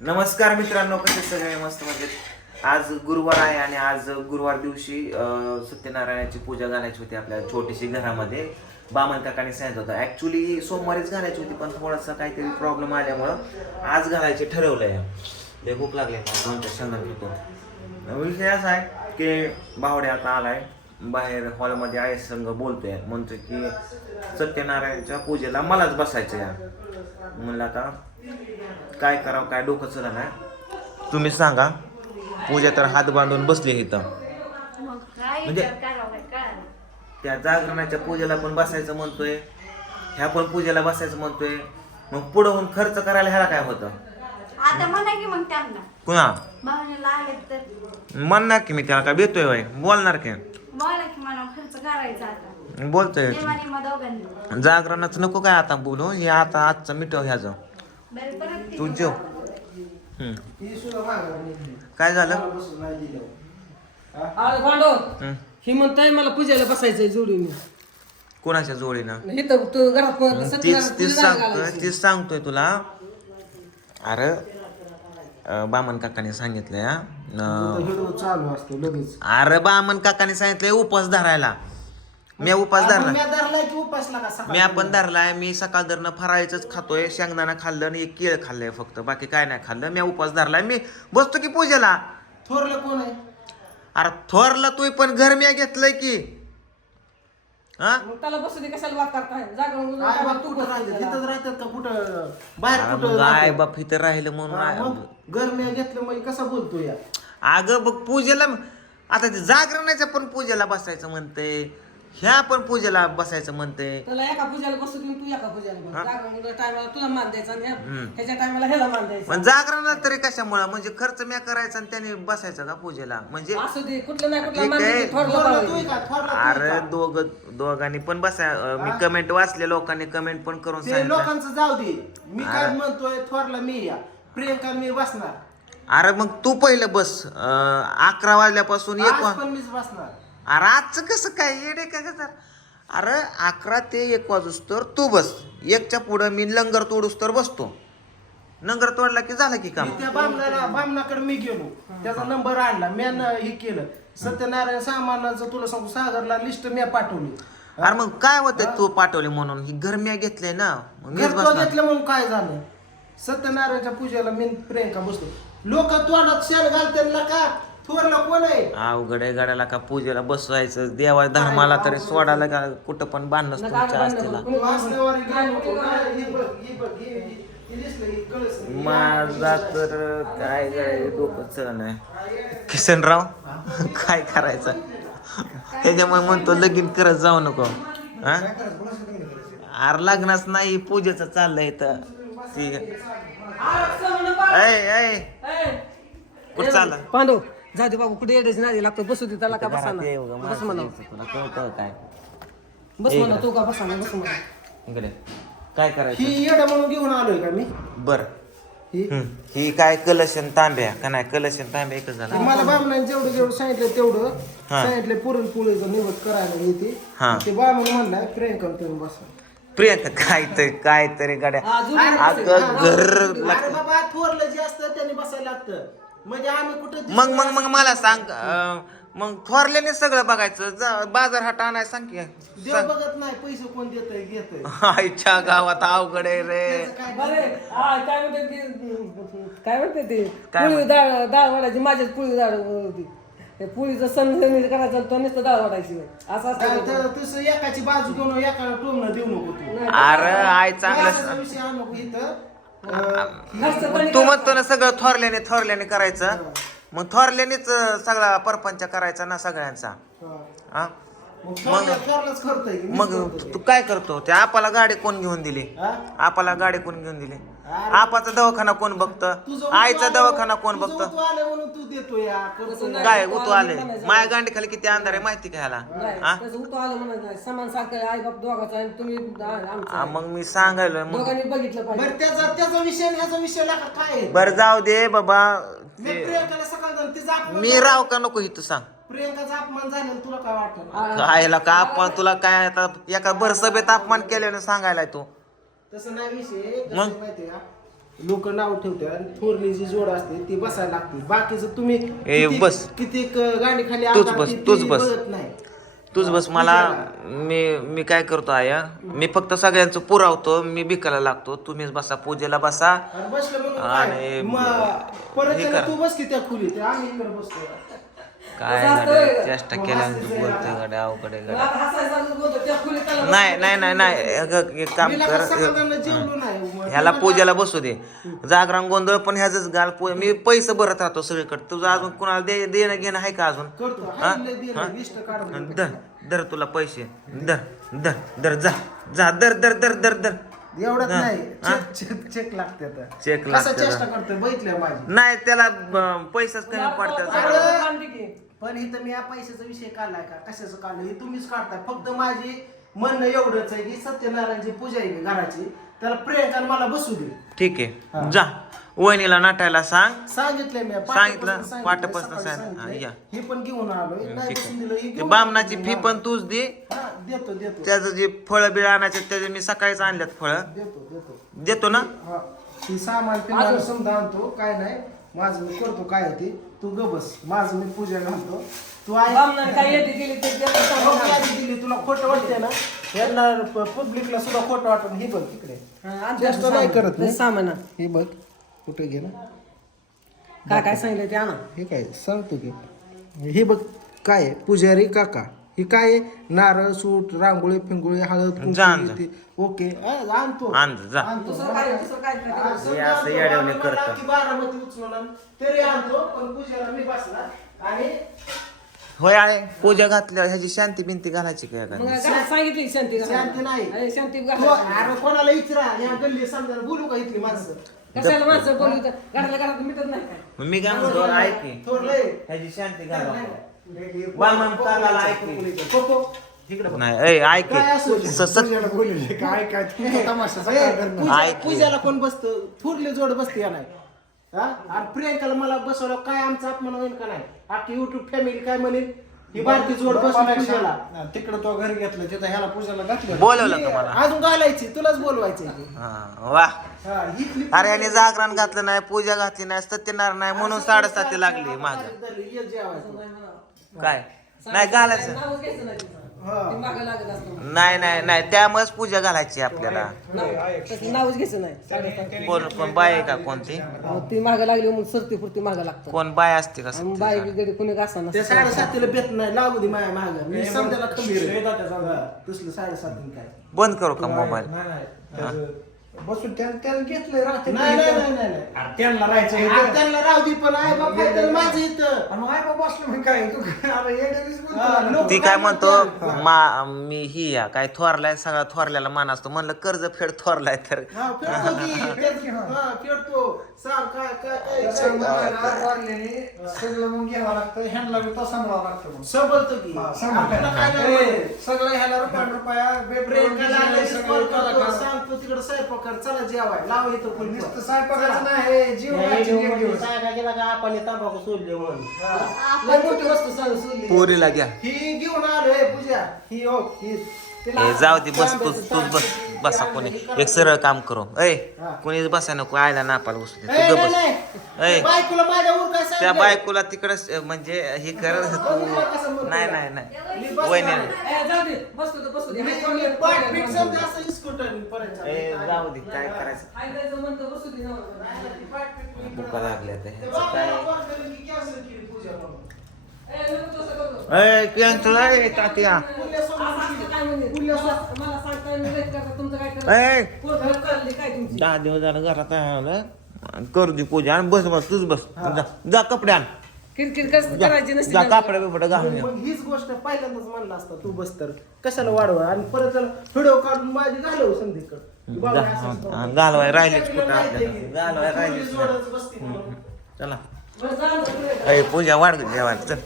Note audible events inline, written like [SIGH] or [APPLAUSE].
नमस्कार मित्रांनो कसे सगळे? मस्त मजेत. आज गुरुवार आहे आणि आज गुरुवार दिवशी सत्यनारायणाची पूजा घालायची होती आपल्या छोटीशी घरामध्ये. बामन काकाने सांगितलं होतं ऍक्च्युली सोमवारीच घालायची होती पण थोडासा काहीतरी प्रॉब्लेम आल्यामुळं आज घालायचे ठरवलंय. ते खूप लागले दोनच्या चार घेतो विषय असा आहे की बावड्या आता आलाय. बाहेर हॉलमध्ये आय संघ बोलतोय म्हणतोय की सत्यनारायणच्या पूजेला मलाच बसायचं या म्हणलं आता काय करावं काय डोकं चला नाही तुम्ही सांगा. पूजा तर हात बांधून बसली इथं. म्हणजे- त्या जागरणाच्या पूजेला पण बसायचं म्हणतोय. ह्या पण पूजेला बसायचं म्हणतोय. मग पुढं होऊन खर्च करायला ह्याला काय होतं? आता म्हणा की मग त्यांना. पुन्हा भावनेला आले तर. म्हणणार की मी त्याला काय भेटतोय बाई बोलणार की. बोला की मला खर्च करायचा आता. बोलतोय. देवा नेमा दोघांनी. जागरणाचं नको काय आता बोलू. हे आता आजचं मिटव ह्याचं. तू जेव. काय झालं अरे. ही म्हणताय मला पूजेला बसायचंय जोडीने कोणाच्या जोडीनं हे तर तू घरात पण तीच सत्यनारायण तीच पूजेला सांगतोय घालायची. तीच सांगतोय तुला अरे अं, बामन काकाने सांगितलंय हा. अं, चालू असतो लगेच अरे बामन काकाने सांगितलंय उपवास धरायला मी उपवास धरला. मी धरलाय की उपासला का सकाळी? मी आपण धरलाय मी सकाळ धरणं फराळीच खातोय शेंगदाणा खाल्लं आणि एक केळ खाल्लंय फक्त बाकी काय नाही खाल्लं. मी उपवास धरलाय मी बसतो की पूजेला. थोरलं कोण आहे? अरे थोरला तू पण घर मी घेतलंय की. हा? मग त्याला बसू दे कशाला वाद करताय? बाप कुठं राहतात तिथंच राहतात का कुठं? बाहेर अरे कुठं मग गाय राहतात? बाप इथं राहिलं म्हणून हा, आहे. मग घर मी घेतलं म्हणजे कसा बोलतो या? अगं बघ पूजेला आता ते जागरणाच्या पण पूजेला बसायचं म्हणते ह्या पण पूजेला बसायचं म्हणते त्याला एका पूजेला बसू दे तू एका पूजेला बस. जागरण टायमाला तुला मान द्यायचा आणि ह्या- ह्याच्या टायमाला ह्याला मान द्यायचा. पण जागरणाला तरी कशामुळं? म्हणजे खर्च म्या करायचा आणि त्याने बसायचं का पूजेला? म्हणजे असू दे कुठलं नाही कुठलं ठीक मान आहे. द्यायचं थोडलं थोरलं तू पाहिजे आहे का? थोरला तू आहे अरे का? दोघ दोघांनी पण बसाय अं, मी कमेंट वाचले लोकांनी कमेंट पण करून ते सांगितलं. लोकांचं जाऊ दे. मी काय म्हणतोय थोरला मी या. प्रियंका मी बसणार. अरे मग तू पहिलं बस. अं, अकरा वाजल्यापासून एक आज वा पण मीच बसणार. अरे आजचं कसं काय? येडे का तर अरे अकरा ते एक वाजूस तर तू बस. एकच्या पुढं मी लंगर तोडूस तर बसतो. लंगर तोडला की झालं की काम? मी त्या बामणाला बामणाकडे मी गेलो. त्याचा नंबर आणला. म्यान हे केलं. सत्यनारायण सामानाचं तुला सांगू सागरला लिस्ट मी पाठवली. अरे मग काय होतं तू पाठवले म्हणून? ही गरम्या घेतले ना? मग मीच बसणार. घेतलं म्हणून काय झालं? सत्यनारायणच्या पूजेला मी प्रियंका बसतो लोक तोंडात शेण घालतात का? थोरला कोण आहे? अवघड आहे गाड्याला का पूजेला बसवायचं? देवा धर्माला तरी सोडायला का कुठं पण बांधणंच तुमच्या असतेला तू असल्यावर गेलो नको. काय हे बघ, हे बघ, हे- हे- हे दिसलं, हे कळस नाही. माझा तर काय काय डोकं चल नाही किसनराव काय करायचं? त्याच्यामुळे म्हणतो लगीन करत जाऊ नको. हा? अरे लग्नच नाही पूजेचं चाललंय तर ठीक आहे ऐ ऐ. कुठं चाललं? पांडव जा दे बाबू कुठे येण्याची नादी लागतो बसू दे त्याला का बसा बस म्हणा तुला कळतं काय? बस म्हणा तू का बसा बस म्हणा इकडे. काय करायचं? ही येडं म्हणून घेऊन आलोय का मी? बर. ही? काय कलशन तांब्या? का नाही कलशन तांब्या एकच झाला. मला बामणाने जेवढं जेवढं सांगितलं तेवढं हा. सांगितलं पुरणपोळीचं निवड करायला येते हा. ते बामण म्हणला प्रियंका तुम्ही बसा. प्रियंका काय तरी काय तरी गाड्या हा, अगं घर बाबा थोरलं जे असतं त्याने बसायला लागतं. म्हणजे आम्ही कुठं मग मग मग मला सांग अं, मग थोरल्याने सगळं बघायचं. जा- बाजार हाट आणाय सांग की. देव बघत नाही पैसे कोण देतय घेतय. [LAUGHS] आईच्या गावात अवघड आहे रे. बरे हा काय म्हणते ते काय म्हणते ते? काय पुळी डाळ डाळ वाढायची माझ्याच पुळी डाळ होती. ते पुळीचं सण करायचं तो नुसतं डाळ वाढायची असं असतं तसं एकाची बाजू घेऊन एकाला टोमणं देऊ नको तू. अरे आय चांगलं असा विषय आणू नको इथं? तू म्हणतो ना सगळं थोरल्याने थोरल्याने करायचं मग थोरल्यानेच सगळा परपंच करायचा ना सगळ्यांचा हा. मग मग. तू काय करतो त्या आपाला गाडी कोण घेऊन दिली? आपाला गाडी कोण घेऊन दिली. आपाचा दवाखाना कोण बघतं? आईचा दवाखाना कोण बघतं? उतू आलं म्हणून तू देतो या करतो या. काय उतू आले माया गांडी खाली किती अंधार आहे माहिती हा? हा, मग मी सांगायलो बरं जाऊ दे बाबा. मी राव का नको इथं सांग. प्रियंकाचा अपमान झाला तुला काय वाटतं कायला का अपमान तुला काय आता एका भर सभेत अपमान केल्याने सांगायला तू? तसं नाही विषय कसं मग? आहे माहितीये का लोक नाव ठेवते आणि थोरली जी जोड असते ती बसायला लागते बाकीचं तुम्ही ए, किती- बस. किती गाणी खाली तूच बस, तूच बस. नाही तूच बस मला मी मी काय करतो आया मी फक्त सगळ्यांचं पुरावतो मी भिकायला लागतो तुम्हीच बसा पूजेला बसा आणि बसलं म्हणून आणि काय मग परत हे त्याला करा. तू बस की त्या खोलीत आम्ही इकडे बसतो काय गाड्या चेष्टा केल्या तू बोलते गाड्या अवघड आहे गाड्या नाही नाही नाही नाही. अगं, एक काम कर लगा सकाळला जेवलो नाही. मग ह्याला पूजेला बसू दे. जागरण गोंधळ पण ह्याच गाल पू मी पैसे भरत राहतो सगळीकडे. तुझं अजून कुणाला दे देणं घेणं आहे का अजून? करतो. हा? हाय लय दिलं, लिस्ट काढून धर धर तुला पैसे. धर धर धर जा. जा दर दर दर दर दर एवढंच हा. नाही. हा? चेक चेक चेक लागते आता. चेक कसा लागते चेष्टा करतोय? बघितलंय माझी. नाही त्याला अं, पैसेच कमी पडतात. अरे. पण इथं मी या पैशाचा विषय काढलाय का? कशाचं काढलं? हे तुम्हीच काढताय. फक्त माझी म्हणणं एवढंच आहे की सत्यनारायणची पूजा आहे घराची. त्याला प्रियंका मला बसू दे. ठीक आहे. जा. वहिनीला नाटायला सांग. सांगितलंय मी. सांगितलं, सांगितलं. हा, या. हे पण घेऊन आलोय. नाही ठीक बसून दिलं, हे आहे ते घेऊन बामणाची आलो. फी पण तूच दे. हा, देतो देतो. त्याचं जे फळं बिळ आणायचे त्याचे मी सकाळीच आणल्यात फळं. देतो देतो. देतो ना? हा. ती सामान समजा आणतो. काय नाही. माझं मी करतो काय आहे ते? तू ग बस. माझं मी पूजा घालतो. तू बामणाने काय ते सांगून दिली तुला खोटं वाटते ना? यांना पब्लिकला सुद्धा खोटं वाटून हे बघ तिकडे. हा, आमच्या जास्त नाही करत ते मी. सामान. आण. हे बघ कुठे घे ना काय काय सांगितलं ते आणा. हे काय सांगतो की. हे बघ काय आहे? पुजारी काका. हे काय आहे? नारळ सूट रांगोळी फिंगोळी हळद कुंकू, जा, जा. ते. ओके हा, आणतो आण जा आणतो दुसरं काय दुसरं काय हा, असं आणतो. येड्यावानी मला करतं. की बारामती उचलून आण. तरी आणतो पण पूजेला मी बसला आणि होय आहे पूजा घातल्या ह्याची शांती बिंती घालायची काय मग सांगितली शांती घालायला? शांती नाही. अरे, शांती. अरे कोणाला इचरा या गल्ली समजा बोलू का इथली माणसं कशाला माणसं बोलू तर घरातल्या घरात मिटत नाही काय मी काय म्हणतो ऐक की थोरलंय. ह्याची शांती घाला नाही ऐक. काय काय. पूजाला कोण बसत? थोरले जोड बसते या नाही. हा? आणि प्रियंकाला मला बसवलं काय आमचा अपमान होईल का नाही? अख्खी युट्यूब फॅमिली काय म्हणेल? ही बारकी जोड बसली पूजेला. तिकडं तो घरी घेतलं तिथं ह्याला पूजाला घातलं. बोलवलं का मला अजून घालायची तुलाच बोलवायची हा वा. हा, अरे याने जागरण घातलं नाही पूजा घातली नाही सत्यनारायण नाही म्हणून साडेसाती लागली माग. ये जेवायचं. काय? नाही घालायचं. नाही तिचं. ती मागं लागत असतं. नाही नाही नाही. त्यामुळेच पूजा घालायची आपल्याला. नावच घ्यायचं नाही. साडेसात. कोण कोण बाय आहे का कोणती? अहो, ती मागं लागली म्हणून सरती पुरती मागं लागतं. कोण बाय असते का आणि सत्य बाई गडी कुणी घासा त्या साडेसातीला बेत नाही लागू दे माझ्या माग. मी समजायला खंबीर आहे. शेतात त्याचा हा, तसलं साडेसातीला काय? बंद करू का मोबाईल? नाही, नाही. त्याचं बसून त्यानं त्यानं घेतलंय राहते नाही नाही नाही नाही नाही. अरे त्यांना राहायचं इथं. त्यांना राहू दे पण आहे बाबा काय तर माझं इथं आणि माय बाबा बसलो मी काय तू अरे येड्यानीच बोलतो हा, ती काय म्हणतो मा मी ही या काय थोरलाय सगळा थोरल्याला मान असतो म्हणलं कर्ज फेड थोरलाय तर हा, फेडतो की. [LAUGHS] हा, फेडतो. सांग काय काय काय? सगळं मग घ्यावं लागतं ह्यांना बी तो सांभाळावं लागतं मग. सबलतो की. हा, आपल्याला काय. नाही ए. सगळं ह्याला रुपया रुपया प्रियंकाला आलं की सगळं कॉल करतो, कलाकार. सांगतो तिकडे स्वयंपाक कर चला जेवाय लाव इथं फुल नुसतं स्वयंपाकाचं नाही जीव एक दिवस. आपण तंबाखू सोडले म्हणून. लय मोठी वस्तू सांग सोडली. पोरीला घ्या. ही घेऊन आलोय पूजा. ही हो ही. ए जाऊ दे बस तू तूच बस बसा कोणी. एक सरळ काम करू. ऐ हा. कोणी बसा नको आयला नापाला बसू दे. तू ग नाही, बस. नाही. ऐ त्या? बायकोला तिकडं म्हणजे हे कर. तू नाही नाही नाही. आहे. ए, जाऊ दे. काय करायचं. भुका लागल्या ते ते काय ए, कॅन्सल आहे तात्या असं असं तुमची दहा दिवस झालं घरात आहे आलं. करू दे पूजा आणि बस बस तूच बस जा जा कपडे आण किरकिर कसं करायची नसते जा ना. कापडे बिपडे घालून ये. मग हीच गोष्ट पहिल्यांदाच म्हणला असता तू बस तर कशाला वाढवा आणि परत व्हिडिओ काढून माझी घालव संधीकडे जा, हा, घालवाय राहिलेच कुठं आपल्याला घालवाय राहिलेच नाही. बसते म्हणून. चला बरं, जा ना. अय पूजा वाढ जेवायला चल